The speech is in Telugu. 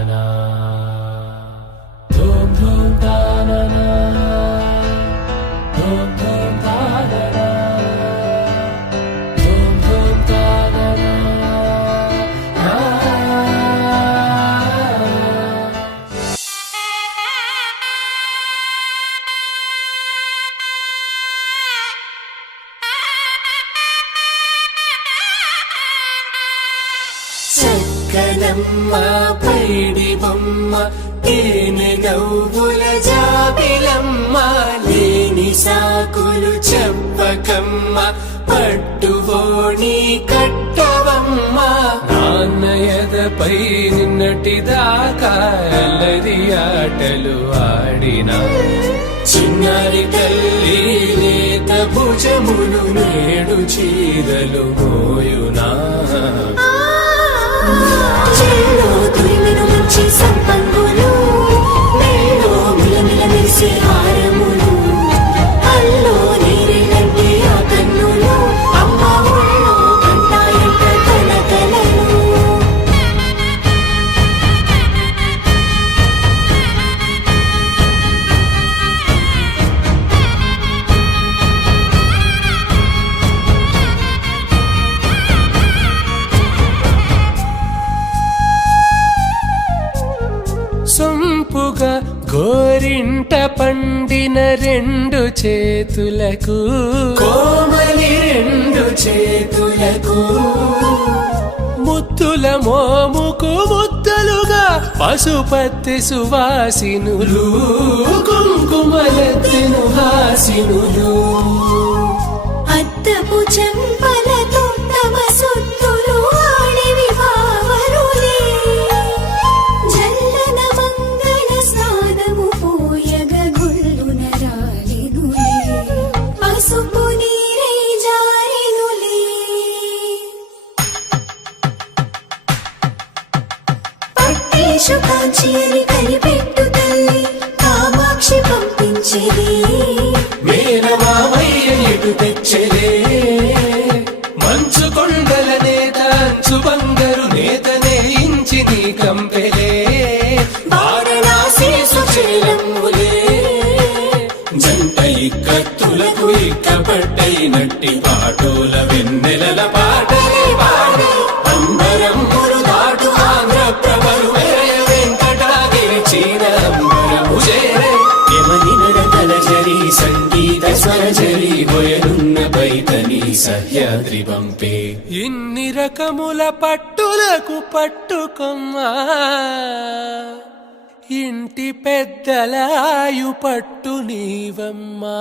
తాననా ధూమ్ ధూమ్ తాననా ధూమ్ ధూమ్ తాననా ధూమ్ ధూమ్ తాననా చక్కనమ్మ పైడి బొమ్మ తేనె నవ్వుల జాబిలమ్మ లేని సాకులు చెప్పకమ్మ పట్టువోణి కట్టవమ్మ నాన్నయదపై నిన్నటిదాకా అల్లరి ఆటలు ఆడినా చిన్నారి తల్లి లేత భుజములు నేడు చీరలు మోయునా చెల్లో తురిమిన మంచి సంపంగులు మెల్లో మిలమిల మెరిసే హారములు అల్లో నీరెళ్ళంటే ఆ కన్నులు అమ్మ ఒళ్ళో కంటాయంట తన కలలు సొంపుగా గోరింట పండిన రెండు చేతులకు కోమలి రెండు చేతులకు ముద్దుల మోముకు ముద్దలుగా పసుపత్తి సువాసినులు కుంకుమలెత్తిను హాసినులు అద్దపు చెంపలతో తమ సొత్తులు ఆడివి భావరులే జల్లన మంగళ స్నానము పోయగ గుల్లున రాలినులే పసుపు నీరై జారినులే పట్టేషు కాంచి అని కనిపెట్టు తల్లి కామాక్షి పంపించేది మేనమామయ్య ఎటు తెచ్చలే మంచు కొండల నేత అంచు బంగారు నేతనే ఇంచి నీ కంపెలే వారణాసి సుచేలమ్ములే జంట ఇక్కత్తులకు ఇక్కపట్టైనట్టి పాటోల వెన్నెలల పాటలే పాడే అంబరమ్ములు దాటు ఆంధ్ర ప్రభలు వేయ వెంకటాగిరి చీన అంబరము చేరే యమని నడతల జరి సంగీత స్వరజరి బొయలున్న పైతని సహ్యాద్రి పంపే ఇన్ని రకముల పట్టులకు పట్టుకొమ్మా ఇంటి పెద్దలాయు పట్టు నీవమ్మా.